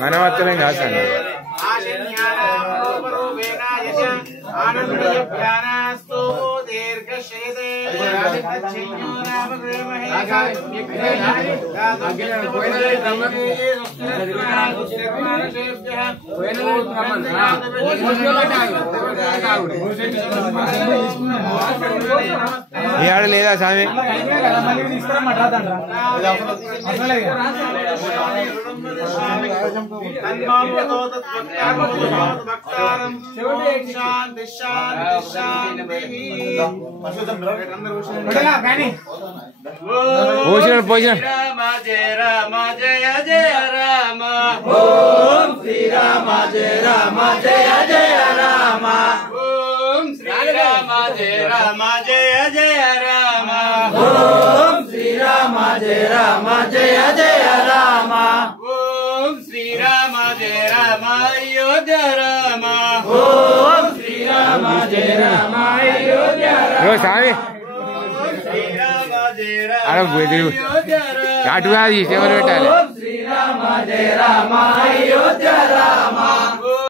మనవత్తనే కాసాను ఏడ లేదా స్వామి భోజనం భోజనం జయ రామ జయ జయ రామ ఓం శ్రీరామ జయ రామ జయ జయ రామ ఓం శ్రీరామ జయ రామ జయ జయ రామ ఓం శ్రీరామ జయ రామ జయ జయ రామ ఓం శ్రీరామ జయ రామ అయోధ్య రామ ఓం శ్రీరామ జయ రామ అయోధ్య రామ స్వామి అటు ఎవరు పెట్టాలి శ్రీరామ జయ రామ అయోధ్య రామ